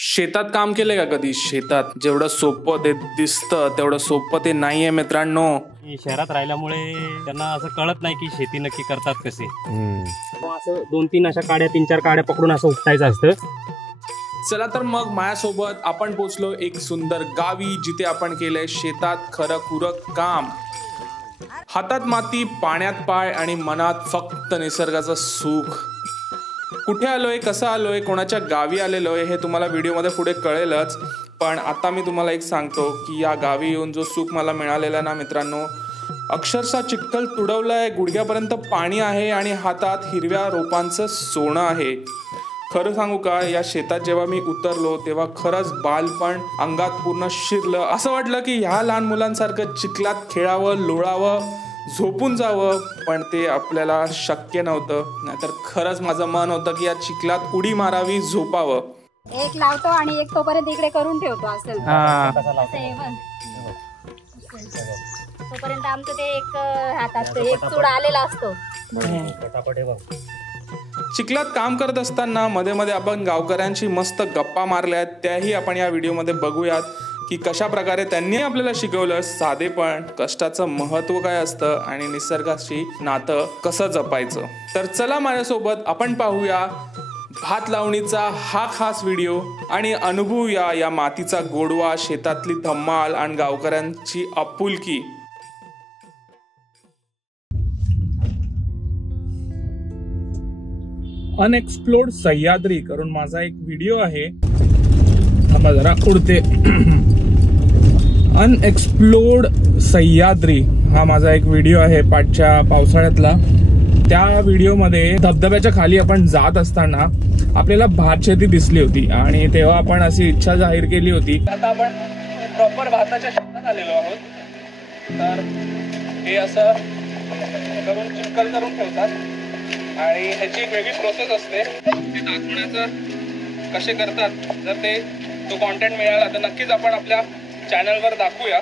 शेतात काम केलंय का कधी? शेतात जेवढं सोपं ते दिसतं तेवढं सोपं ते नाहीये मित्रांनो. शहरात राहिल्यामुळे त्यांना असं कळत नाही की शेती नक्की करतात कसे. असं 2-3 अशा काड्या 3-4 काड्या पकडून असं उपटायचं असतं. चला तर मग माझ्यासोबत आपण पोचलो एक सुंदर गावी, जिथे आपण केलंय शेतात खरं खुरं काम. हातात माती, पाण्यात पाय आणि मनात फक्त निसर्गाचं सुख. कुठे आलोय, कसं आलोय, कोणाच्या गावी आलेलोय हे तुम्हाला व्हिडिओमध्ये पुढे कळेलच. पण आता मी तुम्हाला एक सांगतो की या गावी येऊन जो सुख मला मिळालेला ना मित्रांनो, अक्षरशः चिखल तुडवलाय, गुडघ्यापर्यंत पाणी आहे आणि हातात हिरव्या रोपांचं सोनं आहे. खरं सांगू का, या शेतात जेव्हा मी उतरलो तेव्हा खरंच बालपण अंगात पूर्ण शिरलं. असं वाटलं की ह्या लहान मुलांसारखं चिखलात खेळावं, लोळावं, झोपून जावं, पण ते आपल्याला शक्य नव्हतं. नाहीतर खरंच माझं मन होतं की या चिखलात उडी मारावी, झोपावं. एक लावतो आणि एक तोपर्यंत इकडे करून ठेवतो. असेल तोपर्यंत आमचं ते एक हातात एक चूड आलेला असतो. चिखलात काम करत असताना मध्ये मध्ये आपण गावकऱ्यांशी मस्त गप्पा मारल्यात, त्याही आपण या व्हिडिओमध्ये बघूयात की कशा प्रकारे त्यांनी आपल्याला शिकवलं साधेपण, कष्टाचं महत्त्व काय असतं आणि निसर्गाशी नातं कसं जपायचं. तर चला माझ्यासोबत आपण पाहूया भात लावणीचा हा खास व्हिडिओ आणि अनुभवूया या मातीचा गोडवा, शेतातली धम्माल आणि गावकऱ्यांची आपुलकी. अनएक्सप्लोर्ड सह्याद्री करून माझा एक व्हिडिओ आहे, थांबा जरा उडते. अनएक्सप्लोर्ड सह्याद्री हा माझा एक व्हिडिओ आहे पाठच्या पावसाळ्यातला. त्या व्हिडिओमध्ये धबधब्याच्या खाली आपण जात असताना आपल्याला भात शेती दिसली होती आणि तेव्हा आपण अशी इच्छा जाहीर केली होती. आता आपण प्रॉपर भाताच्या शेतात आलेलो आहोत. तर हे असं करून चिखल करून ठेवतात आणि ह्याची एक वेगळी प्रोसेस असते. ते दाखवण्याचं कसे करतात, जर ते तो कॉन्टेंट मिळाला तर नक्कीच आपण आपल्या चॅनलवर दाखवूया.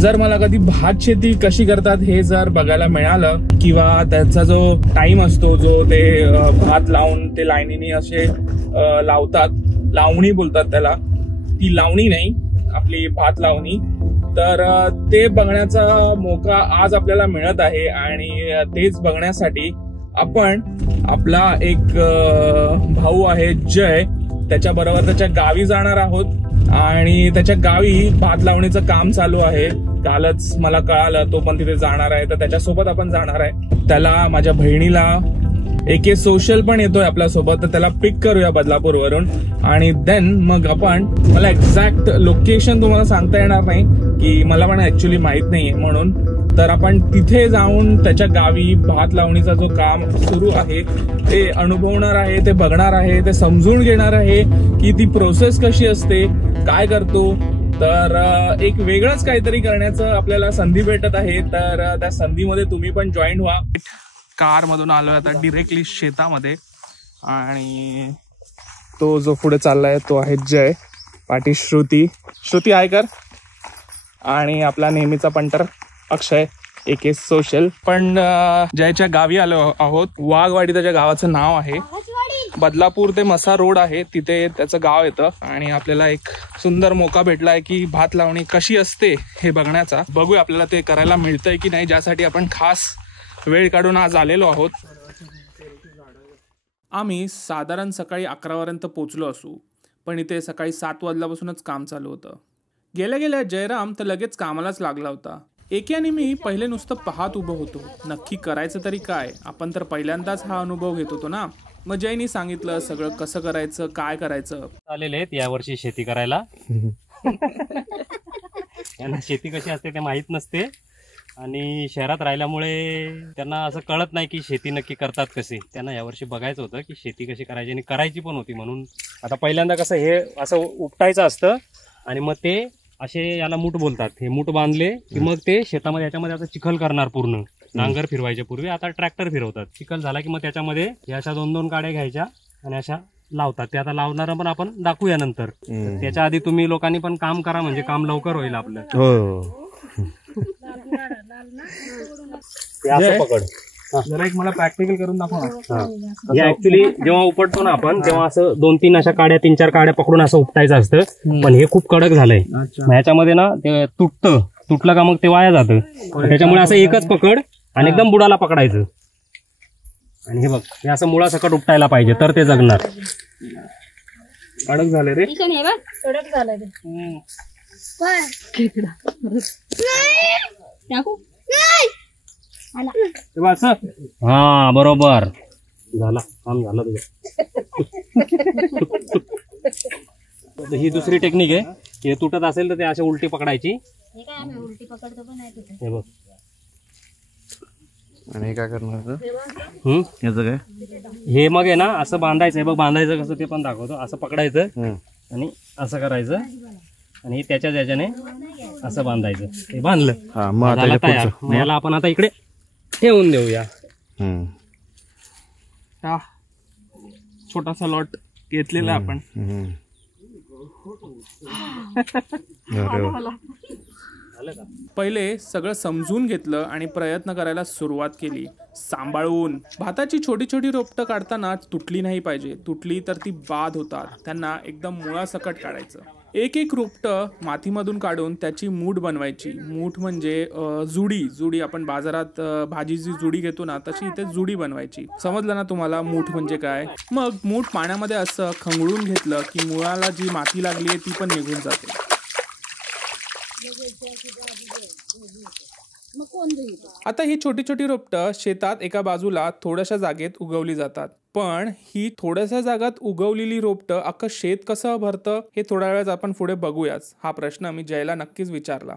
जर मला कधी भात शेती कशी करतात हे जर बघायला मिळालं किंवा त्याचा जो टाइम असतो, जो ते भात लावून ते लाईनीने असे लावतात, लावणी बोलतात त्याला, ती लावणी नाही आपली भात लावणी, तर ते बघण्याचा मोका आज आपल्याला मिळत आहे. आणि तेच बघण्यासाठी आपण आपला एक भाऊ आहे जय, त्याच्या बरोबर त्याच्या गावी जाणार आहोत आणि त्याच्या गावी भात लावणीचं काम चालू आहे. कालच मला कळालं तो पण तिथे जाणार आहे, तर त्याच्यासोबत आपण जाणार आहे. त्याला, माझ्या बहिणीला एके सोशल पण येतोय आपल्यासोबत, तर त्याला पिक करूया बदलापूरवरून आणि देन मग आपण, मला एक्झॅक्ट लोकेशन तुम्हाला सांगता येणार नाही की मला पण ऍक्च्युली माहित नाहीये म्हणून, तर आपण तिथे जाऊन त्याच्या गावी भात लावणीचा जो काम सुरू आहे ते अनुभवणार आहे, ते बघणार आहे, ते समजून घेणार आहे की ती प्रोसेस कशी असते, काय करतो. तर एक वेगळंच काहीतरी करण्याचं आपल्याला संधी भेटत आहे. तर त्या संधीमध्ये तुम्ही पण जॉईन व्हा. कार मधून आलोय आता डिरेक्टली शेतामध्ये आणि तो जो पुढे चाललाय तो आहे जय, पाठी श्रुती आहे कर, आणि आपला नेहमीचा पंटर अक्षय एके सोशल. पण जयच्या गावी आलो आहोत. वाघवाडी त्याच्या गावाचं नाव आहे. बदलापूर ते मसा रोड आहे, तिथे त्याचं गाव येतं आणि आपल्याला एक सुंदर मोका भेटलाय की भात लावणी कशी असते हे बघण्याचा. बघूया आपल्याला ते करायला मिळतंय की नाही, ज्यासाठी आपण खास वेळ काढून आज आलेलो आहोत. आम्ही साधारण सकाळी 11 पर्यंत पोचलो असू, पण इथे सकाळी 7 वाजल्यापासूनच काम चालू होतं. गेल्या गेल्या जयराम तर लगेच कामालाच लागला होता. एके आणि मी पहिले नुसतं पाहत उभं होतो, नक्की करायचं तरी काय, आपण तर पहिल्यांदाच हा अनुभव घेत होतो ना. मग जयनी सांगितलं सगळं कसं करायचं, काय करायचं. आलेले आहेत यावर्षी शेती करायला. यांना शेती कशी असते ते माहीत नसते आणि शहरात राहिल्यामुळे त्यांना असं कळत नाही की शेती नक्की करतात कसे. त्यांना यावर्षी बघायचं होतं की शेती कशी करायची आणि करायची पण होती. म्हणून आता पहिल्यांदा कसं हे असं उपटायचं असतं आणि मग ते असे याला मूठ बोलतात, हे मूठ बांधले की मग ते शेतामध्ये याच्यामध्ये आता चिखल करणार. पूर्ण नांगर फिरवायच्या पूर्वी आता ट्रॅक्टर फिरवतात. चिखल झाला की मग त्याच्यामध्ये अशा 2-2 काड्या घ्यायच्या आणि अशा लावतात. ते आता लावणारं पण आपण दाखवूया नंतर. त्याच्या आधी तुम्ही लोकांनी पण काम करा, म्हणजे काम लवकर होईल आपलं. ते असं पकड, जरा एक मला प्रॅक्टिकल करून दाखव ना. हे ऍक्च्युली जेव्हा उपटतो ना आपण तेव्हा असं 2-3 अशा काड्या 3-4 काड्या पकडून असं उपटायचं असतं, पण हे खूप कडक झालंय. ह्याच्यामध्ये ना ते तुटलं का मग ते वाया जातं. त्याच्यामुळे असं एकच पकड आणि एकदम बुडाला पकडायचं. आणि हे बघ, हे असं मुळासकट उपटायला पाहिजे तर ते जगणार. कडक झाले रे. कडक झालं हा बरोबर झाला, काम झालं तुझं. ही दुसरी टेक्निक आहे. हे तुटत असेल तर ते असे उलटी पकडायची. उलटी पकडतो पण नाही. हे बघ. आणि हे काय करणार याचं काय? हे मग आहे ना असं बांधायचं. हे बघ बांधायचं कसं ते पण दाखवतो. असं पकडायचं आणि असं करायचं आणि त्याच्या ज्याच्याने असं बांधायचं. हे बांधलं झालं तयार. मग याला आपण आता इकडे ठेवून देऊया. हा छोटासा लॉट घेतलेला आपण. पहिले सगळं समजून घेतलं आणि प्रयत्न करायला सुरुवात केली सांभाळून. भाताची छोटी छोटी रोपटं काढताना तुटली नाही पाहिजे. तुटली तर ती बाद होतात. त्यांना एकदम मुळासकट काढायचं. एक एक रोपटं मातीमधून काढून त्याची मूठ बनवायची. मूठ म्हणजे जुडी आपण बाजारात भाजीची जुडी घेतो ना, तशी इथे जुडी बनवायची. समजलं ना तुम्हाला मूठ म्हणजे काय? मग मूठ पाण्यामध्ये असं खंगळून घेतलं की मुळाला जी माती लागली आहे ती पण निघून जाते. आता ही छोटी छोटी रोपटं शेतात एका बाजूला थोड्याशा जागेत उगवली जातात. पण ही थोड्याशा जागात उगवलेली रोपटं अख्खं शेत कसं भरतं हे थोड्या वेळात आपण पुढे बघूयाच. हा प्रश्न मी जयला नक्कीच विचारला.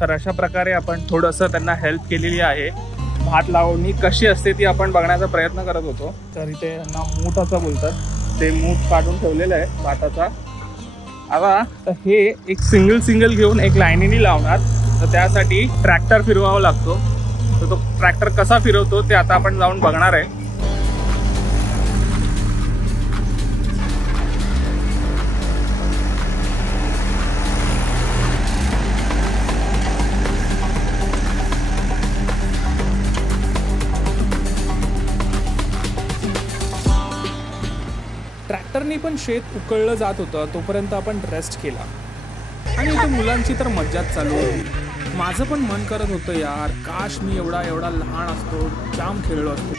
तर अशा प्रकारे आपण थोडंसं त्यांना हेल्प केलेली आहे. भात लावणी कशी असते ती आपण बघण्याचा प्रयत्न करत होतो. तर इथे त्यांना मूठ असं बोलतात. ते मूठ काढून ठेवलेलं आहे भाताचा. आता तर हे एक सिंगल घेऊन एक लाईनीने लावणार. तर त्यासाठी ट्रॅक्टर फिरवावा लागतो. तर तो ट्रॅक्टर कसा फिरवतो ते आता आपण जाऊन बघणार आहे. ट्रॅक्टरनी पण शेत उकळलं जात होतं. तोपर्यंत आपण रेस्ट केला आणि इथे मुलांची तर मज्जाच चालू होती. माझं पण मन करत होतं यार, काश मी एवढा लहान असतो, जाम खेळलो असतो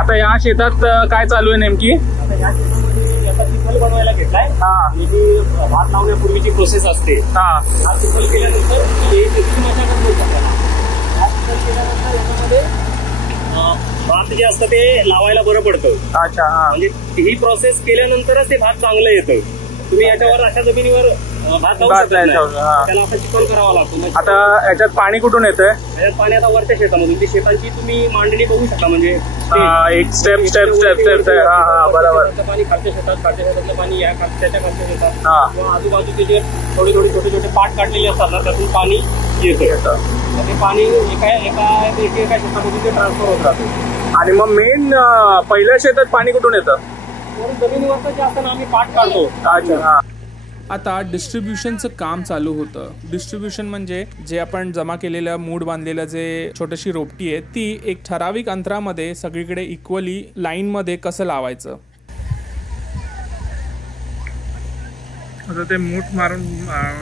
आता या शेतात काय चालू आहे नेमकी? चिखल बनवायला घेतलाय. भात लावण्यापूर्वीची प्रोसेस असते. हा चिखल केल्यानंतर याच्यामध्ये भात जे असतं ते लावायला बरं पडतं. अच्छा. म्हणजे ही प्रोसेस केल्यानंतरच ते भात चांगलं येतं. तुम्ही याच्यावर अशा जमिनीवर भात लावू शकत नाही. त्याला आता चिखल करावा लागतो. आता याच्यात पाणी कुठून येतंय? याच्यात पाणी आता वरच्या शेतामधून. ती शेतांची तुम्ही मांडणी बघू शकता. म्हणजे एक स्टेप बरोबर. पाणी खालच्या शेतातलं पाणी या त्याच्या खालच्या शेतात किंवा आजूबाजूचे जे थोडे छोटे छोटे पाट काढलेले असतात ना, त्यातून पाणी येतं. ते पाणी एका शेतामधून ते ट्रान्सफर होत राहतं. आणि मग मेन पहिल्या शेतात पाणी कुठून येतं? जमिनीवरचं जे असतं ना आम्ही पाट काढतो. अच्छा. आता डिस्ट्रीब्युशनचं काम चालू होतं. डिस्ट्रीब्युशन म्हणजे जे आपण जमा केलेलं मूठ बांधलेलं जे छोटीशी रोपटी आहे ती एक ठराविक अंतरामध्ये सगळीकडे इक्वली लाईनमध्ये कसं लावायचं. आता ते मूठ मारून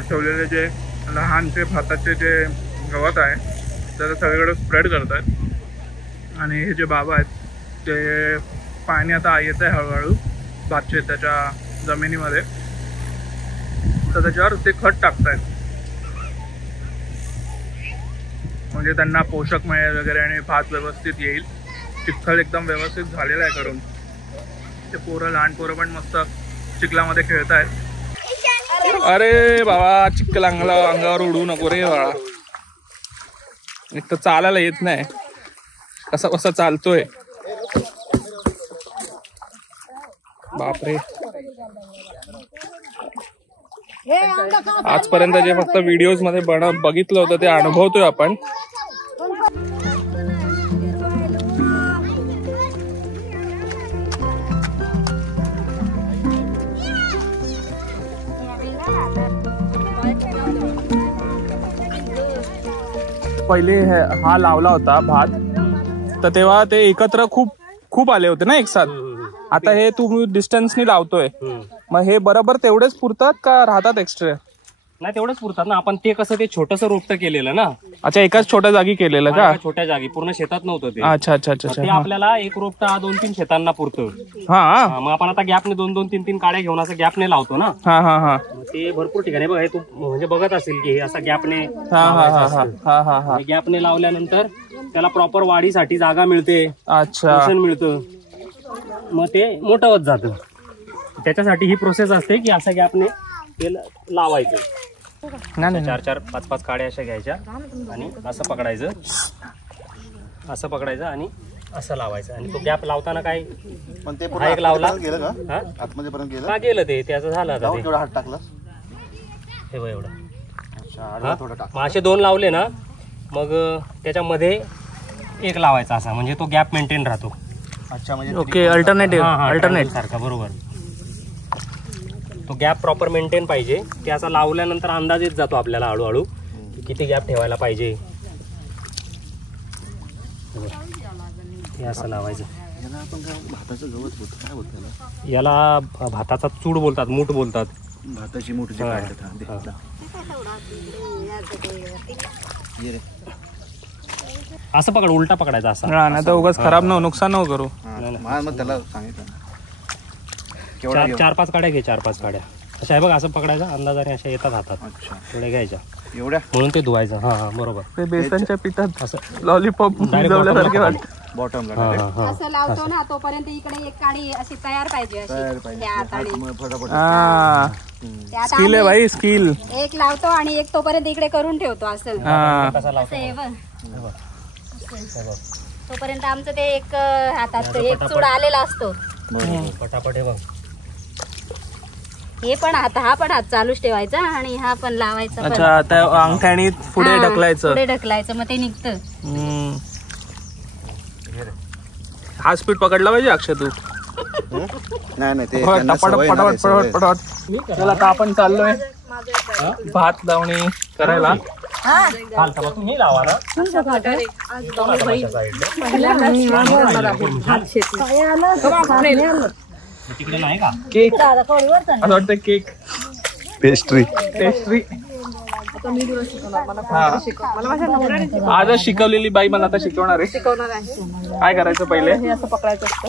ठेवलेले जे लहानचे भाताचे जे गवत आहे त्याला सगळीकडे स्प्रेड करतात. आणि हे जे बाबा आहेत ते पाणी आता येत आहे हळूहळू भातचे त्याच्या जमिनीमध्ये. तर त्याच्यावर ते खत टाकतायत म्हणजे त्यांना पोषक मिळेल वगैरे आणि भात व्यवस्थित येईल. चिखल एकदम व्यवस्थित झालेला आहे करून. ते लहान पोरं पण मस्त चिखलामध्ये खेळतायत. अरे बाबा चिखल अंगावर उडू नको रे बाळा. एक तर चालायला येत नाही. कसा चालतोय बापरे. आजपर्यंत जे फक्त व्हिडिओज मध्ये बघितलं होतं ते अनुभवतोय आपण. पहिले हा लावला होता भात, तर तेव्हा ते एकत्र खूप आले होते ना एक साथ. आता हे तू डिस्टन्सनी लावतोय, मग हे बरोबर तेवढेच पुरतात का राहतात एक्स्ट्रा? नाही तेवढंच पुरतात ना. आपण ते कसं ते छोटंसं रोपटं केलेलं ना. अच्छा, एकाच छोट्या जागी केलेलं का? छोट्या जागी, पूर्ण शेतात नव्हतं ते. अच्छा अच्छा अच्छा ते आपल्याला एक रोपटा 2-3 शेतांना पुरतं. हा, मग आपण आता गॅपने 2-2-3-3 काड्या घेऊन असं गॅपने लावतो ना. हा हा हा. ते भरपूर ठिकाणी बघा, तू म्हणजे बघत असेल की हे असं गॅपने गॅपने लावल्यानंतर त्याला प्रॉपर वाढीसाठी जागा मिळते, अच्छा पोषण मिळतं, मग ते मोठं होत जातं. त्याच्यासाठी ही प्रोसेस असते की असं गॅपने ते लावायचं. 4-4, 5-5 काड्या अशा घ्यायच्या आणि असं पकडायचं, असं पकडायचं आणि असं लावायचं. आणि तो गॅप लावताना काय हा एक लावला का गेलं ते त्याचं झालं. आता हे बघ एवढं मग असे 2 लावले ना, मग त्याच्यामध्ये एक लावायचा असा, म्हणजे तो गॅप मेंटेन राहतो. अच्छा, म्हणजे ओके, अल्टरनेट सारखा बरोबर. तो गॅप प्रॉपर मेंटेन पाहिजे. ते असं लावल्यानंतर अंदाज येत जातो आपल्याला हळूहळू किती गॅप ठेवायला पाहिजे. हे असं लावायचं. याला भाताचा चूड बोलतात, मूठ बोलतात. भाताची मूठ जे काढतात. असं पकड, उलटा पकडायचा असा. नाही तर उगाच खराब नुकसान नको करू. मग त्याला सांगितलं 4-5 काड्या घे, 4-5 काड्या अशा आहे बघ. असं पकडायचा अंदाजाने, अशा येतात हातात. थोड्या घ्यायच्या एवढ्या, म्हणून ते धुवायचं. हा बरोबर. ते बेसनच्या पिठात असं लॉलीपॉप भिजवल्यासारखे वाटतं. बॉटमला असं लावतो ना, तोपर्यंत इकडे एक काडी अशी तयार पाहिजे. स्किल आहे भाई, स्किल. एक लावतो आणि एक तोपर्यंत इकडे करून ठेवतो. असं तोपर्यंत आमचं ते एक हातात एक चुडा आलेला असतो. पटापट. हे बघ, हे पण हा पण हात चालूच ठेवायचा आणि हा पण लावायचा. अच्छा, आता अंगठ्याने पुढे ढकलायचं. पुढे ढकलायचं, मग ते निघतं. हा स्पीड पकडला पाहिजे अक्षय तू. नाही ते पटापट. चला, आता आपण चाललोय भात लावणी करायला. तुम्ही लावा ना. तिकडे नाही का केक? असं वाटतं केक, पेस्ट्री. आजच शिकवलेली बाई मला आता शिकवणार आहे. काय करायचं पहिले? असं पकडायचं असतं.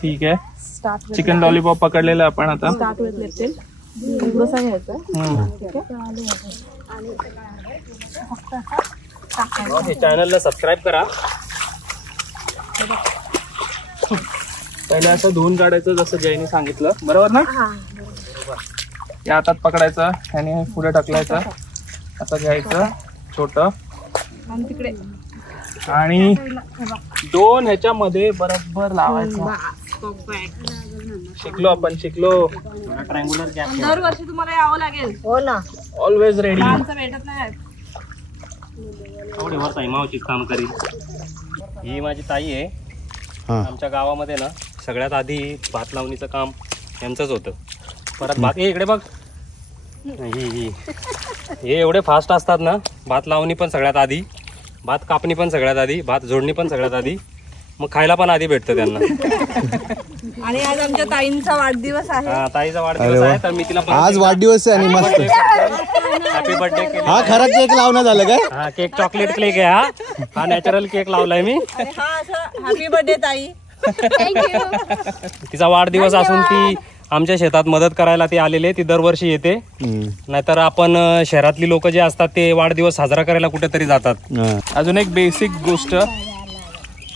ठीक आहे, चिकन लॉलीपॉप पकडलेलं आपण आता. चॅनलला सबस्क्राईब करा. पहिले असं धुवून काढायचं जसं जयनी सांगितलं, बरोबर ना? या हातात पकडायचं आणि पुढे टाकलायचं. असं घ्यायचं छोट आणि 2 ह्याच्यामध्ये बरोबर लावायचं. शिकलो. Triangular gap. दरवर्षी तुम्हाला यावं लागेल. हो ना, ऑलवेज रेडी. भेटत नाही. थोडी वर ताई मावची काम करील. ही माझी ताई आहे. आमच्या गावामध्ये ना सगळ्यात आधी भात लावणीचं काम यांचंच होतं. परत भात इकडे बघ, हे एवढे फास्ट असतात ना. भात लावणी पण सगळ्यात आधी, भात कापणी पण सगळ्यात आधी, भात जोडणी पण सगळ्यात आधी, मग खायला पण आधी भेटतं त्यांना. आणि आज आमच्या ताईंचा वाढदिवस आहे. ताईचा वाढदिवस आहे, तर मी तिला आज वाढदिवस आहे आणि मस्त हॅपी बर्थडे केला. हा खरा केक लावणं झालं काय? हा केक चॉकलेट केक आहे. हा नॅचरल केक लावलाय मी. हॅपी बर्थडे ताई. तिचा वाढदिवस असून ती आमच्या शेतात मदत करायला ती आलेली आहे. ती दरवर्षी येते. नाहीतर आपण शहरातली लोक जे असतात ते वाढदिवस साजरा करायला कुठेतरी जातात. अजून एक बेसिक गोष्ट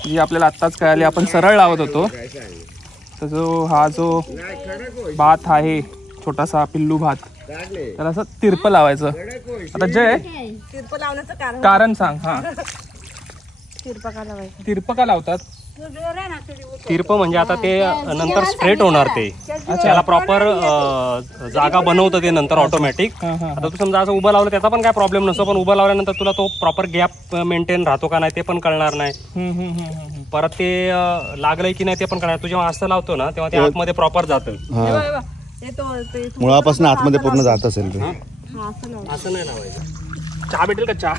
जी आपल्याला आत्ताच कळाली, आपण सरळ लावत होतो. तर जो भात आहे, छोटासा पिल्लू भात, त्याला असं तिरप लावायचं. आता जय, तिरप लावण्याचं कारण सांग. हा, तिरप का लावतात? तिरप म्हणजे आता ते नंतर स्ट्रेट होणार. ते त्याला प्रॉपर जागा बनवतं ते नंतर ऑटोमॅटिक. आता तू समजा असं उभं लावलं त्याचा पण काय प्रॉब्लेम नसतो, पण उभं लावल्यानंतर तुला तो प्रॉपर गॅप मेंटेन राहतो का नाही ते पण कळणार नाही. परत ते लागलंय की नाही ते पण कळणार. तू जेव्हा असं लावतो ना तेव्हा ते आतमध्ये प्रॉपर जातं. मुळापासून आतमध्ये पूर्ण जात असेल ते. असं नाही लावायचं. चहा भेटेल का चहा?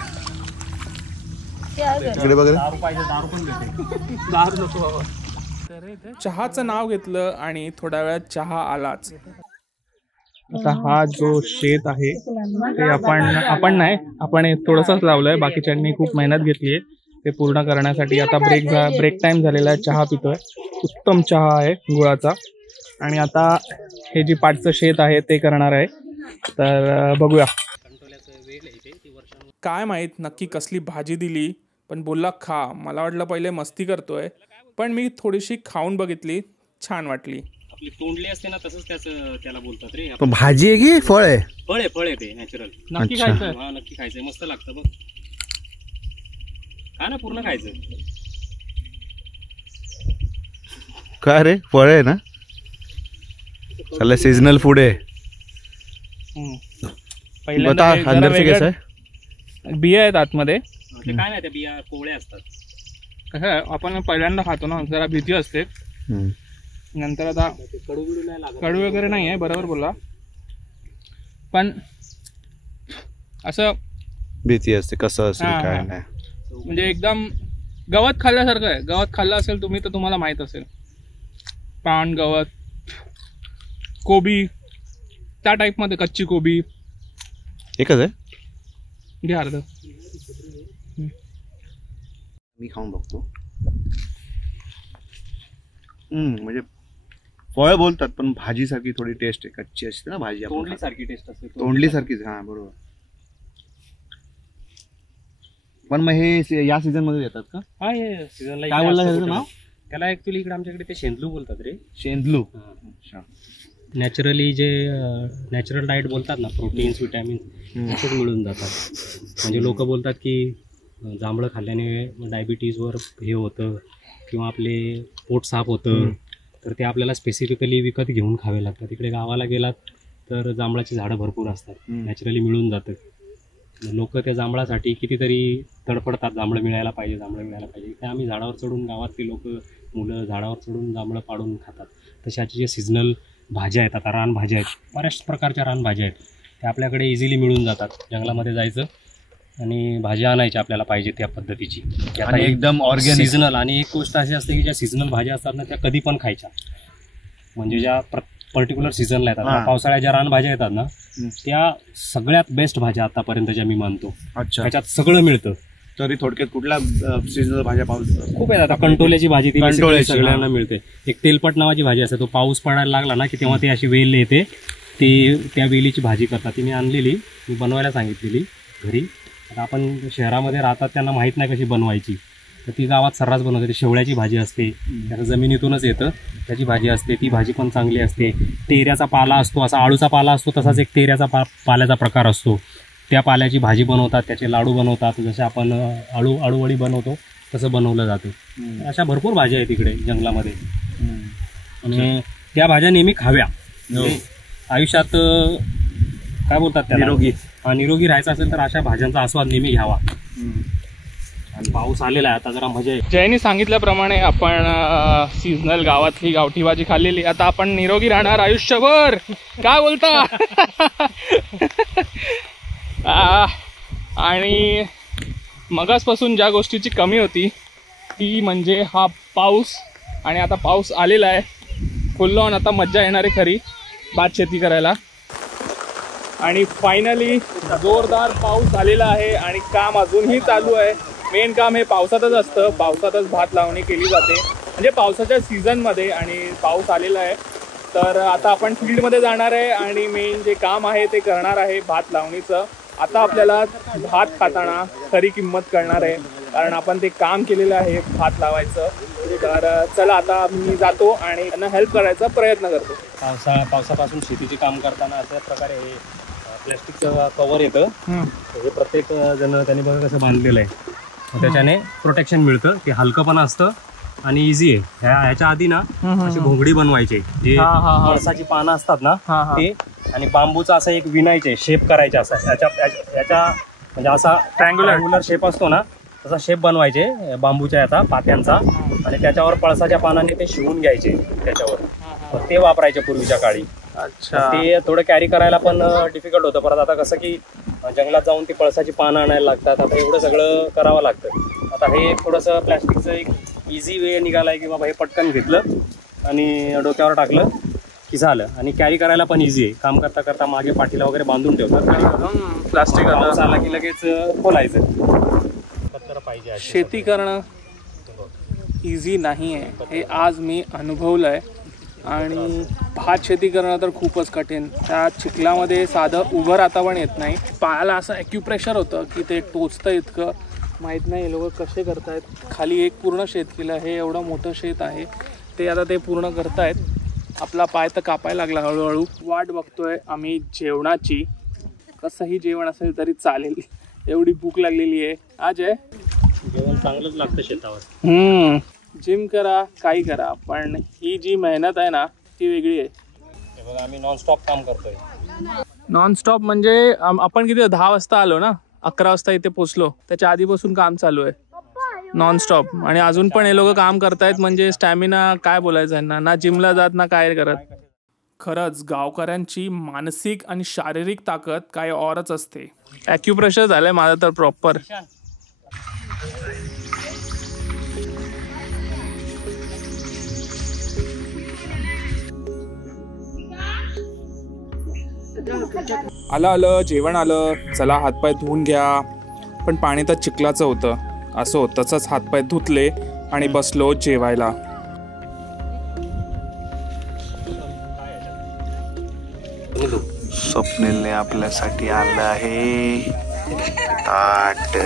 इकडे बघ रे. दारू पाहिजे, दारू पण देते. दारू नको बाबा. चहाचं नाव घेतलं आणि थोड्या वेळात चहा आलाच. आता हा जो शेत आहे ते आपण थोडंसंच लावलंय. बाकीच्यांनी खूप मेहनत घेतली आहे ते पूर्ण करण्यासाठी. आता ब्रेक टाइम झालेला आहे. चहा पितोय. उत्तम चहा आहे गुळाचा. आणि आता हे जी पाठचं शेत आहे ते करणार आहे. तर बघूया. काय माहित नक्की कसली भाजी दिली, पण बोलला खा. मला वाटलं पहिले मस्ती करतोय, पण मी थोडीशी खाऊन बघितली, छान वाटली. आपली तोंडली असते ना, तसंच त्याला बोलतात रे. पण भाजी आहे की फळ आहे? फळ आहे ते नॅचरल. नक्की अच्छा. खायचंय? हा नक्की खायचंय. मस्त लागतं बघ. खा ना, पूर्ण खायचं. काय रे फळ आहे ना? चला सीजनल फूड आहे. पहिल्यांदा बता अंदर से कैसा है? बिया आहेत आतमध्ये. ते काय नाही, त्या बिया कोवळ्या असतात. कसं आहे, आपण पहिल्यांदा खातो ना, जरा भीती असते. नंतर आता कडू बिडू नाही लागत. कडू वगैरे नाही आहे, बरोबर बोलला. पण असं भीती असते कसं असेल हा, काय हा. नाही. म्हणजे एकदम गवत खाल्ल्यासारखं आहे. गवत खाल्लं असेल तुम्ही तर तुम्हाला माहित असेल. पान, गवत, कोबी, त्या टाईपमध्ये. कच्ची कोबी. एकच आहे. घे अर्ध. मी खाऊन बघतो. म्हणजे फळ बोलतात पण भाजी सारखी थोडी टेस्ट आहे. कच्ची असते ना भाजी. तोंडली सारखी टेस्ट असते. तोंडली सारखीच. हा बरोबर. पण मग हे या सीझन मध्ये येतात का? हा, हे सीझनला काय बोलला त्याचं नाव? त्याला ऍक्च्युली इकडे आमच्याकडे ते शेंदलू बोलतात रे. शेंदलू. अच्छा. नॅचरली जे नॅचरल डाएट बोलतात ना, प्रोटीन्स, विटॅमिन खूप मिळून जातात. म्हणजे लोक बोलतात की जांभळं खाल्ल्याने डायबिटीजवर हे होतं किंवा आपले पोट साफ होतं, तर ते आपल्याला स्पेसिफिकली विकत घेऊन खावे लागतात. तिकडे गावाला गेलात तर जांभळाची झाडं भरपूर असतात, नॅचरली मिळून जातं. लोक त्या जांभळासाठी कितीतरी तडफडतात, जांभळं मिळायला पाहिजे, जांभळं मिळायला पाहिजे. ते आम्ही झाडावर चढून, गावातली लोक मुलं झाडावर चढून जांभळं पाडून खातात. तशाचे जे सीझनल भाज्या आहेत, आता रानभाज्या आहेत, बऱ्याच प्रकारच्या रानभाज्या आहेत, त्या आपल्याकडे इझिली मिळून जातात. जंगलामध्ये जायचं आणि भाज्या आणायच्या आपल्याला पाहिजे त्या पद्धतीची, आणि एकदम ऑर्गॅनिक सीझनल. आणि एक गोष्ट अशी असते की ज्या सीझनल भाज्या असतात ना, त्या कधी पण खायच्या. म्हणजे ज्या पर्टिक्युलर सीझनला येतात, पावसाळ्यात ज्या रानभाज्या येतात ना, त्या सगळ्यात बेस्ट भाज्या आतापर्यंतच्या मी मानतो. अच्छा. त्याच्यात सगळं मिळतं. तरी थोडक्यात कुठल्या सीझनल भाज्या पाऊस खूप आहेत. आता कंटोल्याची भाजी ती सगळ्यांना मिळते. एक तेलपट नावाची भाजी असते, तो पाऊस पडायला लागला ना की तेव्हा ती अशी वेल येते, ती त्या वेलीची भाजी करतात. ती मी आणलेली, मी बनवायला सांगितलेली घरी. आता आपण शहरामध्ये राहतात, त्यांना माहीत नाही कशी बनवायची, तर ती गावात सर्रास बनवते. ती शेवळ्याची भाजी असते, त्याचं जमिनीतूनच येतं, त्याची भाजी असते. ती भाजी पण चांगली असते. तेऱ्याचा पाला असतो, असा आळूचा पाला असतो, तसाच एक तेऱ्याचा पाल्याचा प्रकार असतो. त्या पाल्याची भाजी बनवतात, त्याचे लाडू बनवतात. जसे आपण आळूवडी बनवतो तसं बनवलं जातं. अशा भरपूर भाज्या आहेत इकडे जंगलामध्ये, आणि त्या भाज्या नेहमी खाव्या. आयुष्यात काय बोलतात त्याला, निरोगी राहायचं असेल तर अशा भाज्यांचा आस्वाद नेहमी घ्यावा. आणि पाऊस आलेला आहे, आता जरा मजा आहे. जयनी सांगितल्याप्रमाणे आपण सीझनल गावातली गावठी भाजी खाल्लेली. आता आपण निरोगी राहणार आयुष्यभर. काय बोलता? आणि मगासपासून ज्या गोष्टीची कमी होती ती म्हणजे हा पाऊस. आणि आता पाऊस आलेला आहे फुल ऑन. आता मज्जा येणार आहे खरी भात शेती करायला. आणि फायनली जोरदार पाऊस आलेला आहे आणि काम अजूनही चालू आहे. मेन काम हे पावसातच असतं, पावसातच भात लावणी केली जाते, म्हणजे पावसाच्या सीझनमध्ये. आणि पाऊस आलेला आहे तर आता आपण फील्डमध्ये जाणार आहे आणि मेन जे काम आहे ते करणार आहे भात लावणीचं. आता आपल्याला भात खाताना खरी किंमत कळणार आहे, कारण आपण ते काम केलेलं आहे भात लावायचं. तर चला आता मी जातो आणि त्यांना हेल्प करायचा प्रयत्न करतो. पावसापासून शेतीचे काम करताना अशा प्रकारे हे प्लॅस्टिकचं कव्हर येतं. हे प्रत्येक जण त्यांनी बघा कसं बांधलेलं आहे, त्याच्याने प्रोटेक्शन मिळतं. ते हलकं पण असतं आणि इझी आहे. ह्याच्या आधी ना अशी घोंगडी बनवायची, जे पळसाची पानं असतात ना ते, आणि बांबूचा असा एक विणायचे, शेप करायचे असा, याच्या म्हणजे असा ट्रायंग्युलर शेप असतो ना, तसा शेप बनवायचे बांबूच्या याचा पात्यांचा, आणि त्याच्यावर पळसाच्या पानाने ते शिवून घ्यायचे त्याच्यावर. ते वापरायचे पूर्वीच्या काळी. अच्छा. ते थोडं कॅरी करायला पण डिफिकल्ट होतं. परत आता कसं की जंगलात जाऊन ती पळसाची पानं आणायला लागतात. आता एवढं सगळं करावं लागतं. आता हे एक थोडंसं प्लॅस्टिकचं एक इझी वे निघाला आहे की बाबा हे पटकन घेतलं आणि डोक्यावर टाकलं की झालं. आणि कॅरी करायला पण इझी आहे. काम करता करता मागे पाठीला वगैरे बांधून ठेवतात. प्लास्टिक पाऊस आला की लगेच खोलायचं. पाहिजे शेती करणं इझी नाही आहे हे आज मी अनुभवलं आहे. आणि भात शेती करणं तर खूपच कठीण. त्या चिखलामध्ये साधं उभं राहता पण येत नाही. पायाला असं ॲक्युप्रेशर होतं की ते टोचतं इतकं. माहीत नाही लोक कसे करतायत. खाली एक पूर्ण शेत केलं. हे एवढं मोठं शेत आहे ते आता ते पूर्ण करतायत. आपला पाय तर कापायला लागला हळूहळू. वाट बघतोय आम्ही जेवणाची. कसंही जेवण असेल तरी चालेल एवढी भूक लागलेली आहे. आज आहे जेवण चांगलंच लागतं शेतावर. जिम करा काही करा पण ही जी मेहनत आहे ना ती वेगळी आहे. हे बघा आम्ही नॉनस्टॉप काम करतोय. नॉनस्टॉप म्हणजे आपण किती 10 वाजता आलो ना, 11 वाजता इथे पोचलो. त्याच्या आधीपासून काम चालू आहे नॉनस्टॉप. आणि अजून पण हे लोक काम करतायत म्हणजे स्टॅमिना काय बोलायचं यांना. ना जिमला जात ना काय करत. खरंच गावकऱ्यांची मानसिक आणि शारीरिक ताकद काय औरच असते. ॲक्युप्रेशर झालंय माझं तर प्रॉपर. आलं जेवण आलं. चला हातपाय धुवून घ्या. पण पाणी तर चिखलाचं होतं. असं होतं तसंच हातपाय धुतले आणि बसलो जेवायला. स्वप्नीलने आपल्यासाठी आणलं आहे ताट.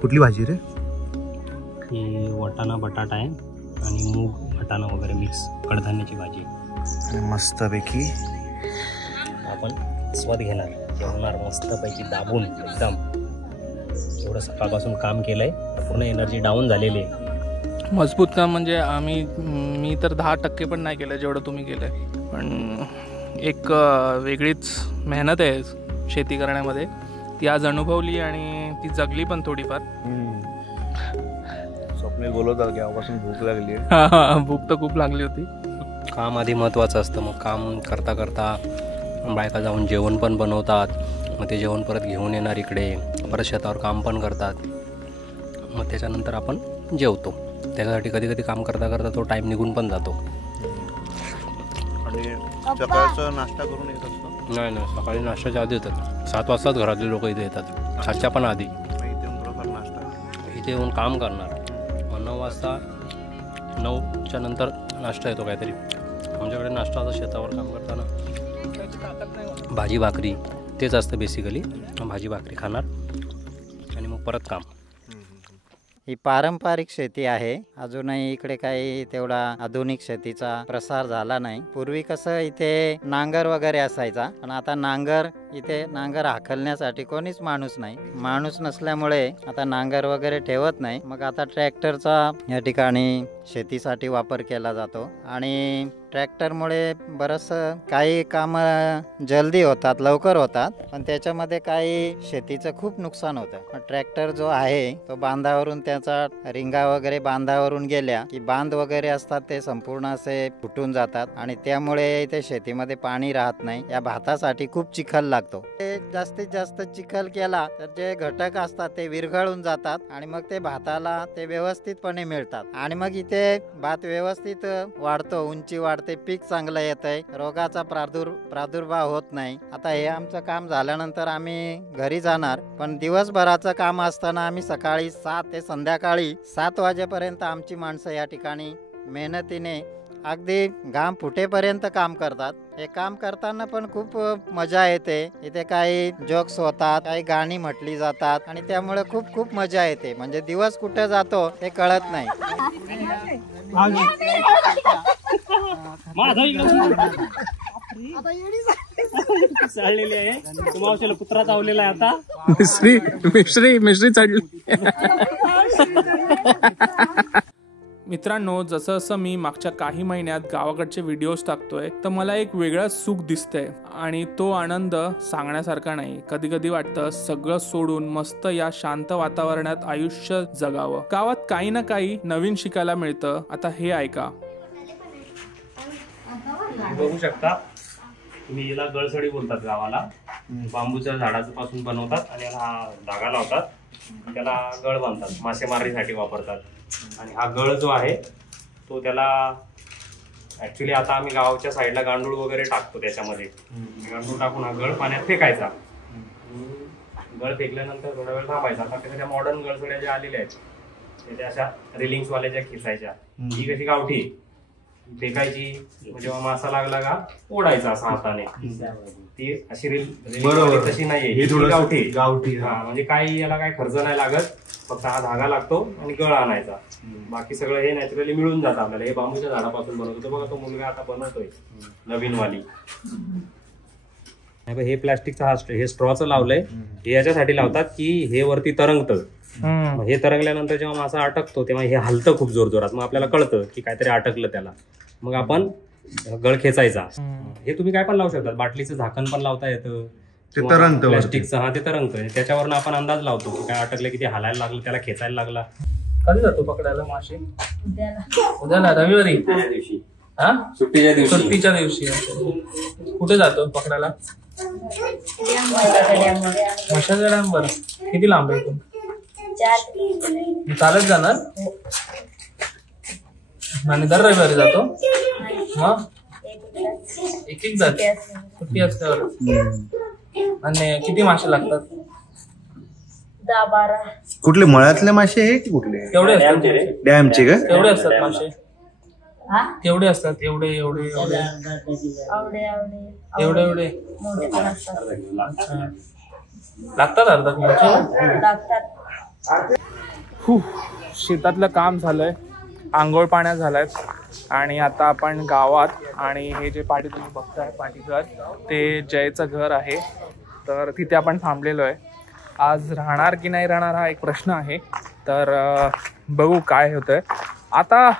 कुठली भाजी रे? ही वाटाणा बटाटा आहे आणि मूग वाटाणा वगैरे मिक्स कडधान्याची भाजी. मस्तपैकी आपण स्वाद घेणार, जेवणार मस्तपैकी दाबून एकदम. एवढं सकाळपासून काम केलंय पूर्ण एनर्जी डाऊन झालेली आहे. मजबूत काम म्हणजे मी तर 10% पण नाही केलं जेवढं तुम्ही केलंय. पण एक वेगळीच मेहनत आहे शेती करण्यामध्ये. ती आज अनुभवली आणि ती जगली पण थोडीफार. स्वप्नील बोलत होता केव्हापासून भूक लागली. भूक तर खूप लागली होती. काम आधी महत्त्वाचं असतं. मग काम करता करता बायका जाऊन जेवण पण बनवतात. मग ते जेवण परत घेऊन येणार इकडे. परत शेतावर काम पण करतात. मग त्याच्यानंतर आपण जेवतो. त्याच्यासाठी कधी कधी काम करता करता तो टाईम निघून पण जातो. आणि सकाळचा नाश्ता करून येत असतो. नाही सकाळी नाश्त्याच्या आधी येतात. 7 वाजताच घरातले लोक इथे येतात. 7च्या पण आधी इथे येऊन काम करणार. मग 9 वाजता 9च्या नंतर नाश्ता येतो काहीतरी. आमच्याकडे नाश्ता असं शेतावर काम करताना भाजी भाकरी तेच असतं बेसिकली. भाजी भाकरी खाणार आणि मग परत काम. ही पारंपरिक शेती आहे. अजूनही इकडे काही तेवढा आधुनिक शेतीचा प्रसार झाला नाही. पूर्वी कसं इथे नांगर वगैरे असायचा. पण आता इथे नांगर हाकलण्यासाठी कोणीच माणूस नाही. माणूस नसल्यामुळे आता नांगर वगैरे ठेवत नाही. मग आता ट्रॅक्टरचा या ठिकाणी शेतीसाठी वापर केला जातो. आणि ट्रॅक्टरमुळे बरंचसं काही कामं जल्दी होतात, लवकर होतात. पण त्याच्यामध्ये काही शेतीचं खूप नुकसान होतं. ट्रॅक्टर जो आहे तो बांधावरून त्याचा रिंगा वगैरे बांधावरून गेल्या की बांध वगैरे असतात ते संपूर्ण असे फुटून जातात. आणि त्यामुळे इथे शेतीमध्ये पाणी राहत नाही. या भातासाठी खूप चिखल लागतो. ते जास्तीत जास्त चिखल केला तर जे घटक असतात ते विरघळून जातात आणि मग ते भाताला ते व्यवस्थितपणे मिळतात. आणि मग इथे भात व्यवस्थित वाढतो, उंची वाढते, पीक चांगलं येतंय, रोगाचा प्रादुर्भाव होत नाही. आता हे आमचं काम झाल्यानंतर आम्ही घरी जाणार. पण दिवसभराचं काम असताना आम्ही सकाळी 7 ते संध्याकाळी 7 वाजेपर्यंत आमची माणसं या ठिकाणी मेहनतीने अगदी घाम फुटेपर्यंत काम करतात. हे काम करताना पण खूप मजा येते. इथे काही जोक्स होतात, काही गाणी म्हटली जातात आणि त्यामुळे खूप खूप मजा येते. म्हणजे दिवस कुठे जातो ते कळत नाही. चाललेली आहे मावशीला कुत्रा चावलेला आहे. आता मिश्री चढली. मित्रांनो, जसं जसं मी मागच्या काही महिन्यात गावाकडचे व्हिडिओज टाकतोय तर मला एक वेगळं सुख दिसतंय. आणि तो आनंद सांगण्यासारखा नाही. कधी कधी वाटतं सगळं सोडून मस्त या शांत वातावरणात आयुष्य जगावं. गावात काही ना काही नवीन शिकायला मिळतं. आता हे ऐका. बघू शकता तुम्ही, याला गळसडी बोलतात गावाला. बांबूच्या झाडाचं पासून बनवतात आणि याला हा धागा लावतात, त्याला गळ बांधतात, मासेमारीसाठी वापरतात. आणि हा गळ जो आहे तो त्याला ऍक्च्युली आता आम्ही गावाच्या साईडला गांडूळ वगैरे टाकतो, त्याच्यामध्ये गांडूळ टाकून हा गळ पाण्यात फेकायचा. गळ फेकल्यानंतर थोडा वेळ थांबायचा. आता त्याच्या मॉडर्न गळसड्या ज्या आलेल्या आहेत त्या अशा रिलिंग्स वाल्या ज्या खिचायच्या, ही कशी गावठी फेकायची, जेव्हा मासा लागला का ओढायचा असा हाताने. ती अशी रिलिंग तशी नाहीये, गावठी गावठी. हा म्हणजे काही याला काही खर्च नाही लागत, फक्त हा धागा लागतो आणि गळ आणायचा. बाकी सगळं हे नॅचरली मिळून जातं आपल्याला. हे बांबूच्या झाडापासून बनवतो बघा, तो मुलगा आता बनवतोय नवीन वाली. हे प्लास्टिकचा हे स्ट्रॉचं लावलंय, हे याच्यासाठी लावतात की हे वरती तरंगतं. हे तरंगल्यानंतर जेव्हा मासा अटकतो तेव्हा हे हलतं खूप जोरजोरात, मग आपल्याला कळतं की काहीतरी अटकलं त्याला, मग आपण गळ खेचायचा. हे तुम्ही काय पण लावू शकतात, बाटलीचं झाकण पण लावता येतं, प्लास्टिकचं. हा ते तरंगतं, त्याच्यावरनं आपण अंदाज लावतो की काय अटकलं, की ते हलायला लागलं, त्याला खेचायला लागला. कधी जातो पकडायला मासे? उद्याला रविवारी दिवशी, सुट्टीच्या दिवशी. कुठे जातो पकडायला? मशाच्या डॅमवर. किती लांब आहे इथून? चालत जाणार? आणि दर रविवारी जातो मग? एक जात सुट्टी असल्यावर. आणि किती मासे लागतात? 10-12. कुठले मळ्यातले मासे आहे की कुठले? केवढे असतात? डॅमचे का? केवढे असतात मासे? केवढे असतात? एवढे एवढे एवढे एवढे एवढे मोठे पण असतात. लागतात अर्धा किलोचे? लागतात. शेतातलं काम झालंय, आंघोळ पाण्या झाल्यात आणि आता आपण गावात. आणि हे जे पाटी तुम्ही बघताय पाटीघर, ते जयचं घर आहे, तर तिथे आपण थांबलेलो आहे. आज राहणार की नाही राहणार हा एक प्रश्न आहे, तर बघू काय होतंय. आता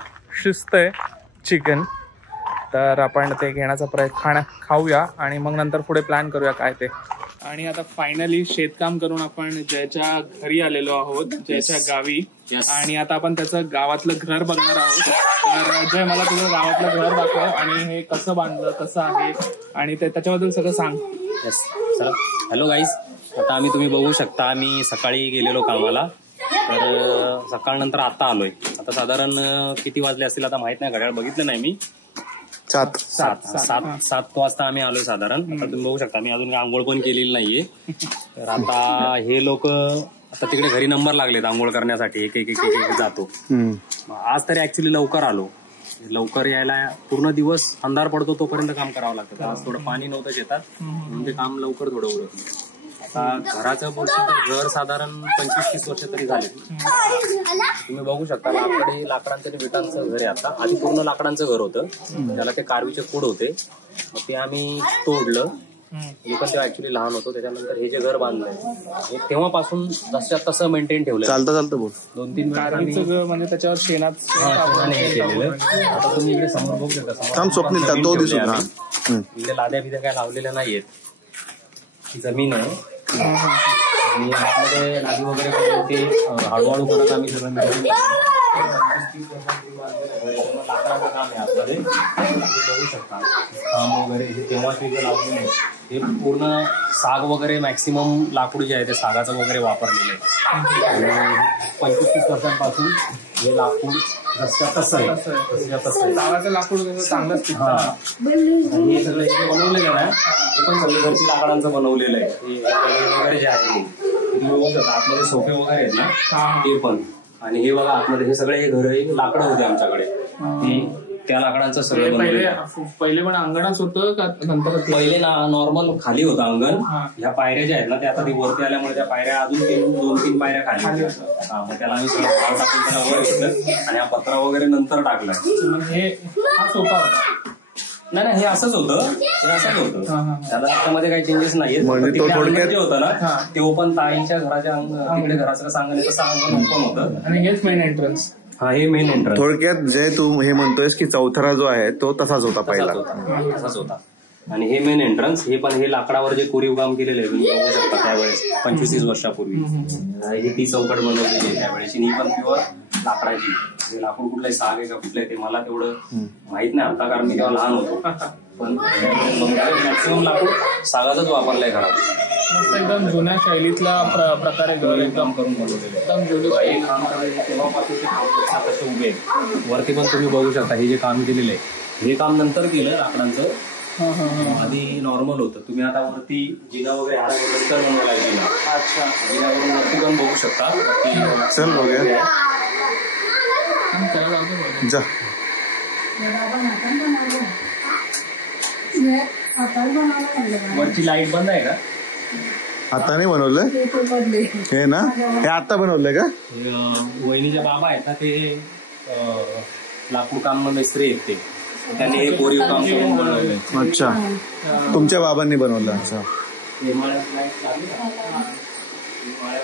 शिजतंय चिकन, तर आपण ते घेण्याचा खाऊया आणि मग नंतर पुढे प्लॅन करूया काय ते. आणि आता फायनली शेतकाम करून आपण जयच्या घरी आलेलो आहोत, जयच्या गावी. आणि आता आपण त्याचं गावातलं घर बघणार आहोत. तर जय, मला तुझं गावातलं घर दाखव आणि हे कसं बांधलं, कसं आहे आणि त्याच्याबद्दल सगळं सांग. येस चला. हॅलो गाईज, आता तुम्ही बघू शकता आम्ही सकाळी गेलेलो कामाला, तर सकाळ नंतर आता आलोय. आता साधारण किती वाजले असतील आता माहित नाही, घड्याळ बघितलं नाही मी. 7 वाजता आम्ही आलोय साधारण. आता तुम्ही बघू शकता मी अजून आंघोळ पण केलेली नाहीये. तर आता हे लोक आता तिकडे घरी नंबर लागलेत आंघोळ करण्यासाठी, एक एक एक एक जातो. आज तरी ऍक्च्युली लवकर आलो. लवकर यायला पूर्ण दिवस अंधार पडतो तोपर्यंत काम करावं लागतं. आज थोडं पाणी नव्हतं शेतात म्हणून ते काम लवकर थोडं उरकलं. आता घराचं घर साधारण 25-30 वर्ष तरी झाले. तुम्ही बघू शकता लाकडांचं आणि विटांचं घर आहे. आता आधी पूर्ण लाकडांचं घर होतं, त्याला ते कारवीचे कूड होते, मग ते आम्ही तोडलं. हे पण तेव्हा ऍक्च्युली लहान होतो. त्याच्यानंतर हे जे घर बांधलंय हे तेव्हापासून जसं तसं मेंटेन ठेवलंय. चालतं बोल. 2-3 म्हणजे त्याच्यावर शेणात हे केलेलं. आता तुम्ही इकडे समोर बघू शकता, इकडे लाद्या बिद्या काय लावलेल्या नाहीयेत, जमीन आहे. आणि आतमध्ये लादी वगैरे ते हळूहळू करत आम्ही सगळं लाकडाचं काम आहे आतमध्ये. बघू शकता काम वगैरे हे तेव्हाच वेगळं लावलेलं आहे. हे पूर्ण साग वगैरे मॅक्सिमम लाकूड जे आहे ते सागाचं वगैरे वापरलेलं आहे. आणि 25-30 वर्षांपासून हे लाकूड तसं आहे. सागाचं लाकूड चांगलंच. हे सगळं इथे बनवलेलं आहे, हे पण सगळं घरची लाकडांचं बनवलेलं आहे. हे वगैरे जे आहे आतमध्ये सोफे वगैरे आहेत ना ते पण. आणि हे बघा आतमध्ये हे सगळे हे घर लाकडं होते आमच्याकडे, त्या लाकडांचं सगळं. पहिले पण अंगणाच होतं का नंतर? पहिले नॉर्मल खाली होतं अंगण. ह्या पायऱ्या ज्या आहेत ना त्या आता वरती आल्यामुळे त्या पायऱ्या अजून 2-3 पायऱ्या खाली होत्या. मग त्याला आम्ही सगळं भाव टाकून त्याला वर घेतलं आणि हा पत्रा वगैरे नंतर टाकलाय. हे हा सोपा होता? नाही, हे असंच होतं, हे असंच होतं. त्याला त्यामध्ये काही चेंजेस नाहीये. जे होतं ना ते ओपन ताईच्या घराच्या तिकडे घराचं सांगण तसं अंगण ओपन होतं. आणि हेच मेन एंट्रन्स. हा, हे मेन एंट्रन्स. थोडक्यात जे तू हे म्हणतोयस की चौथरा जो आहे तो तसाच होता पहिला. तसाच होता. आणि हे मेन एंट्रन्स. हे पण हे लाकडावर जे कोरीव काम केलेलं आहे तुम्ही बघू शकता त्यावेळेस 25-30 वर्षापूर्वी. ही ती चौकट बनवलेली आहे त्यावेळेस. ही पण प्युअर लाकडाची. हे लाकूड कुठलंही साग आहे का कुठलंय ते मला तेवढं माहित नाही आता, कारण मी तेव्हा लहान होतो. पण मॅक्सिमम लाकूड सागाचंच वापरलंय घरात. मस्त एकदम जुन्या शैलीतला प्रकारे घर एकदम करून बनवलेलं एकदम जुनी आहे. काम करायचं तेव्हापासून ते काम कसे उभे आहेत. वरती पण तुम्ही बघू शकता हे जे काम केलेलं आहे, हे काम नंतर केलं लाकडांचं. आधी नॉर्मल होतं. तुम्ही आता वरती जिना वगैरे नंतर बनवायला जिना. अच्छा, जिन्यावरून वरती पण बघू शकता. चल बघूया जा. वरची लाईट बंद आहे का? आता नाही बनवलं हे ना, हे आता बनवलंय का? वहिनीचे बाबा आहेत ना, ते लाकूड काम मेस्त्री आहेत. ते त्यांनी हे कोरीव काम करून बनवलंय. अच्छा, तुमच्या बाबांनी बनवलं. अच्छा,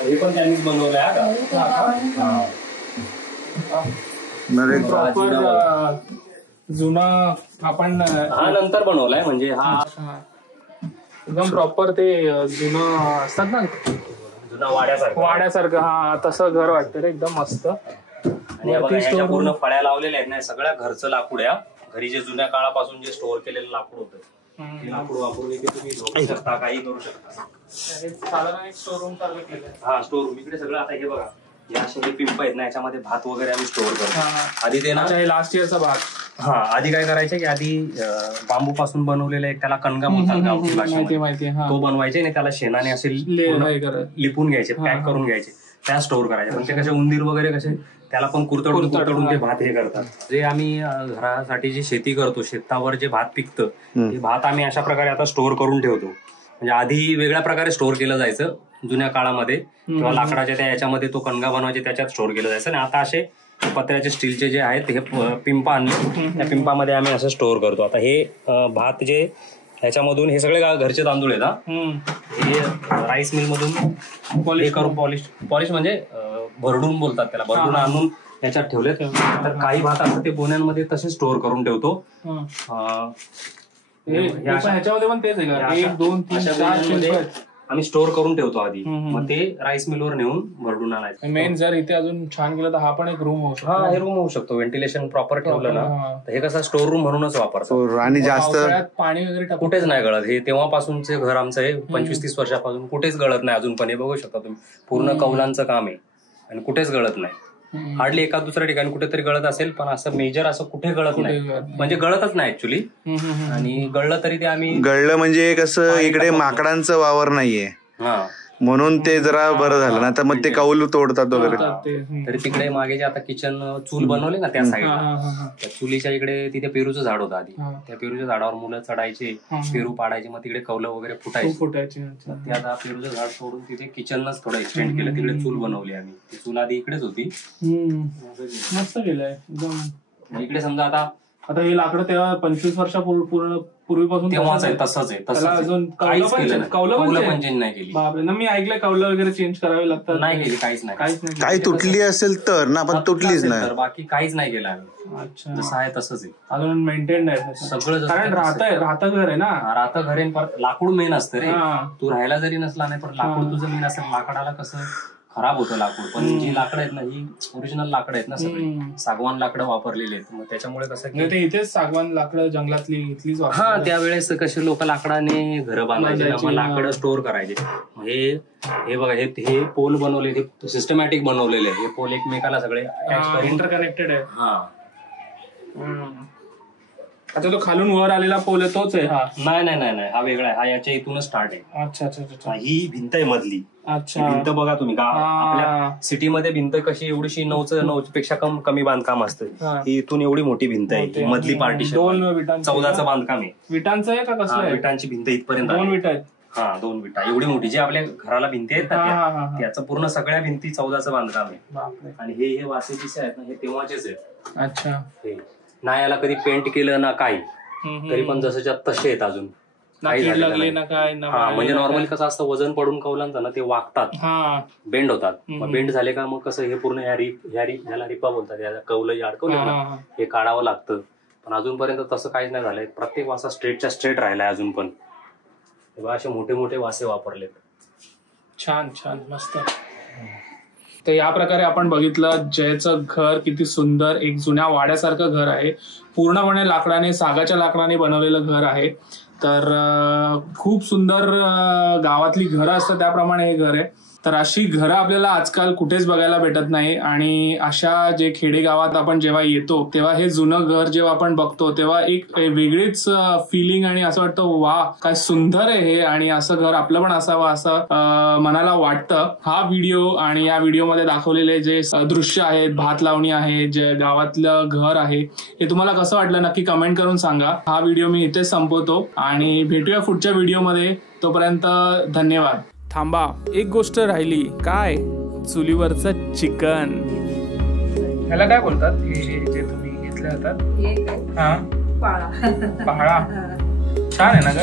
हे पण त्यांनीच बनवलंय. प्रॉपर जुना आपण हा नंतर बनवलाय. म्हणजे हा एकदम प्रॉपर ते जुनं असतात ना, जुना वाड्यासारखं. हा, तसं घर वाटतं रे, एकदम मस्त. आणि ह्याच्या पूर्ण फळ्या लावलेल्या आहेत ना, सगळ्या घरचं लाकूड आहे. घरी जे जुन्या काळापासून जे स्टोअर केलेलं लाकूड होतं, ते लाकूड वापरून तुम्ही झोपू शकता, काही करू शकता. स्टोर रूम चालू केलं. हा, स्टोर रूम इकडे सगळं. आता हे बघा, या असे पिंप आहेत ना, याच्यामध्ये भात वगैरे आम्ही स्टोअर करतो. आधी ते ना, लास्ट इयरचा भात. हा, आधी काय करायचे की आधी बांबू पासून बनवलेलं एक त्याला कणगा म्हणतात गावठी भाषेमध्ये, तो बनवायचे आणि त्याला शेणाने असे लिपून घ्यायचे, पॅक करून घ्यायचे, त्या स्टोअर करायचे. पण ते कसे उंदीर वगैरे कसे त्याला पण कुरतडून ते भात हे करतात. जे आम्ही घरासाठी जी शेती करतो, शेतावर जे भात पिकतं, ते भात आम्ही अशा प्रकारे आता स्टोअर करून ठेवतो. म्हणजे आधी वेगळ्या प्रकारे स्टोअर केलं जायचं जुन्या काळामध्ये, किंवा लाकडाच्या त्या याच्यामध्ये तो कणगा बनवायचे, त्याच्यात स्टोअर केलं जायचं. आणि आता असे पत्र्याचे स्टीलचे जे आहेत हे पिंप आणले, त्या पिंपामध्ये आम्ही असं स्टोअर करतो. आता हे भात जे ह्याच्यामधून, हे सगळे घरचे तांदूळ आहेत. हे राईस मिल मधून पॉलिश म्हणजे भरडून बोलतात त्याला, भरडून आणून याच्यात ठेवले. तर काही भात असं ते बोन्यांमध्ये तसे स्टोअर करून ठेवतो. ह्याच्यामध्ये पण तेच आहे का? 1, 2, 3, 4 आम्ही स्टोअर करून ठेवतो आधी, मग ते राईस मिलवर नेऊन भरडून आणायचं. मेन जर इथे अजून छान केलं तर हा पण एक रूम होऊ शकतो. हा, हे रूम होऊ शकतो. व्हेंटिलेशन प्रॉपर ठेवलं ना, तर हे कसं स्टोअर रूम म्हणूनच वापरतो. आणि जास्त पाणी वगैरे कुठेच नाही गळत. हे तेव्हापासूनचे घर आमचं आहे, 25-30 वर्षापासून कुठेच गळत नाही अजून पण. हे बघू शकता तुम्ही, पूर्ण कौलांचं काम आहे आणि कुठेच गळत नाही. हार्डली एका दुसऱ्या ठिकाणी कुठेतरी गळत असेल, पण असं मेजर असं कुठे गळत नाही. म्हणजे गळतच नाही ऍक्च्युली. आणि गळलं तरी ते आम्ही गळलं म्हणजे कसं, इकडे माकडांचं वावर नाहीये म्हणून ते जरा बरं झालं ना, तर मग ते कौल तोडतात वगैरे. तरी तिकडे मागे जे आता किचन चूल बनवले ना त्या साईडला, त्या चुलीच्या इकडे तिथे पेरूचं झाड होतं आधी. त्या पेरूच्या झाडावर मुलं चढायचे, पेरू पाडायचे, मग तिकडे कौलं वगैरे फुटायचे. ते आता पेरूचं झाड सोडून तिथे किचनलाच थोडं एक्सटेंड केलं, तिकडे चूल बनवली आम्ही. ती चूल आधी इकडेच होती. मस्त केलंय इकडे. समजा आता हे लाकडं तेव्हा 25 वर्षापूर्वीपासून तेव्हाच आहे, तसंच आहे. अजून कौलं पण चेंज नाही केली. बापरे ना, मी ऐकलंय कौलं वगैरे चेंज करावे लागतात. नाही केली, काहीच नाही. काही तुटली असेल तर ना, पण तुटलीच नाही. बाकी काहीच नाही केलं आम्ही. अच्छा, जसं आहे तसंच आहे अजून मेंटेन आहे सगळं. कारण राहतं घर आहे ना, राहतं घर आहे. लाकूड मेन असतं रे. तू राहायला जरी नसला नाही, पण लाकूड तुझं मेन असतं. लाकडाला कसं खराब होतं लाकूड, पण जी लाकडं आहेत ना, ही ओरिजिनल लाकडं आहेत ना, सगळी सागवान लाकडं वापरलेली आहेत. मग त्याच्यामुळे कसं की इथेच सागवान लाकडं जंगलातली इथलीच. हा, त्यावेळेस कसे लोक लाकडाने घरं बांधायचे, मग लाकडं स्टोअर करायचे. हे बघा, हे पोल बनवले, हे सिस्टमॅटिक बनवलेले. हे पोल एकमेकाला सगळे इंटरकनेक्टेड आहे. हा, अच्छा, तो खालून वर आलेला पोल आहे तोच आहे हा? नाही, हा वेगळा आहे. हा याच्या इथूनच स्टार्ट आहे. अच्छा. ही भिंत आहे मधली. अच्छा, भिंत बघा तुम्ही. आपल्या सिटीमध्ये भिंत कशी एवढीशी 9 पेक्षा कमी बांधकाम असतं. ही इथून एवढी मोठी भिंत आहे, मधली पार्टीशन. 2 विटांचं 14चं बांधकाम आहे. विटांचं आहे का कसं? विटांची भिंत इथपर्यंत. 2 विटा आहेत. हा, 2 विटा एवढी मोठी. जी आपल्या घराला भिंती आहेत ना, त्याचं पूर्ण सगळ्या भिंती 14चं बांधकाम आहे. आणि हे वासे पिसे आहेत ना, हे तेव्हाचेच आहेत. अच्छा, ना याला कधी पेंट केलं ना काही, तरी पण जसंच्या तसे आहेत अजून. लागले ना काय. म्हणजे नॉर्मली कसं असतं, वजन पडून कौलांचं ना ते वागतात, बेंड होतात. मग बेंड झाले का मग कसं हे पूर्ण ह्याला रिपा बोलतात, या कौलं जे अडकवले ना, हे काढावं लागतं. पण अजूनपर्यंत तसं काहीच नाही झालंय. प्रत्येक वासा स्ट्रेटच्या स्ट्रेट राहिलाय अजून पण. तेव्हा असे मोठे मोठे वासे वापरलेत. छान, मस्त. तर या प्रकारे आपण बघितलं जयचं घर किती सुंदर, एक जुन्या वाड्यासारखं घर आहे, पूर्णपणे लाकडाने, सागाच्या लाकडाने बनवलेलं घर आहे. तर खूप सुंदर गावातली घरं असतात त्याप्रमाणे हे घर आहे. तर अशी घरं आपल्याला आजकाल कुठेच बघायला भेटत नाही. आणि अशा जे खेडेगावात आपण जेव्हा येतो तेव्हा हे जुनं घर जेव्हा आपण बघतो तेव्हा एक वेगळीच फिलिंग आणि असं वाटतं वा काय सुंदर आहे हे, आणि असं घर आपलं पण असावं असं मनाला वाटतं. हा व्हिडिओ आणि या व्हिडिओमध्ये दाखवलेले जे दृश्य आहेत, भात लावणी आहे, जे गावातलं घर आहे, हे तुम्हाला कसं वाटलं नक्की कमेंट करून सांगा. हा व्हिडिओ मी इथेच संपवतो आणि भेटूया पुढच्या व्हिडिओमध्ये. तोपर्यंत धन्यवाद. थांबा, एक गोष्ट राहिली. काय? चुलीवरचं चिकन. ह्याला काय बोलतात हे जे तुम्ही घेतले हातात? हा, पहाळा. छान आहे ना ग,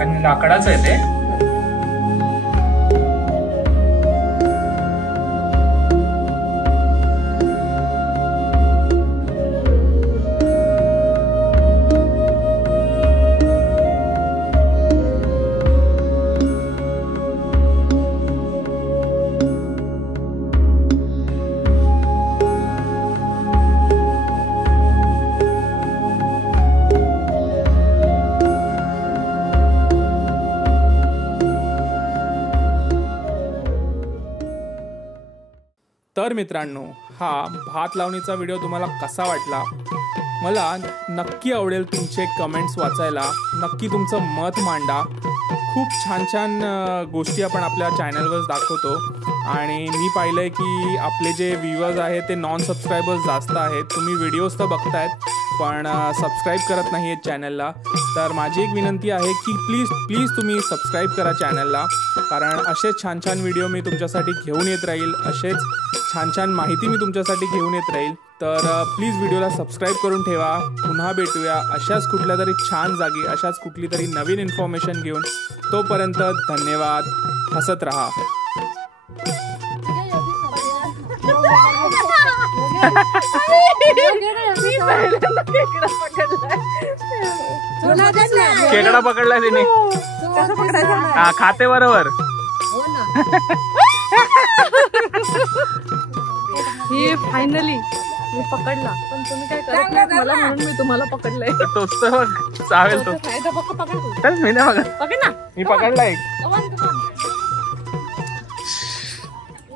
आणि लाकडाचं आहे ते. तर मित्रांनो, हा भात लावणीचा व्हिडिओ तुम्हाला कसा वाटला मला नक्की आवडेल तुमचे कमेंट्स वाचायला. नक्की तुमचं मत मांडा. खूप छान छान गोष्टी आपण आपल्या चॅनलवर दाखवतो आणि मी पाहिलं आहे की आपले जे व्ह्यूअर्स आहेत ते नॉन सबस्क्रायबर्स जास्त आहेत. तुम्ही व्हिडिओज तर बघतायत पण सबस्क्राईब करत नाही आहेत चॅनलला. तर माझी एक विनंती आहे की प्लीज तुम्ही सबस्क्राईब करा चॅनलला, कारण असेच छान छान व्हिडिओ मी तुमच्यासाठी घेऊन येत राहील, असेच छान छान माहिती मी तुमच्यासाठी घेऊन येत राहील. तर प्लीज व्हिडिओला सबस्क्राईब करून ठेवा. पुन्हा भेटूया अशाच कुठल्या तरी छान जागी, अशाच कुठली तरी नवीन इन्फॉर्मेशन घेऊन. तोपर्यंत धन्यवाद. हसत रहा. खेकडा पकडला तिने. हा, खाते बरोबर. हे फायनली मी पकडला, पण तुम्ही काय करत नाही मला म्हणून मी तुम्हाला पकडलंय. तोच तर चालेल तो. पकड मी नाही बघा, पकड ना. मी पकडला एक.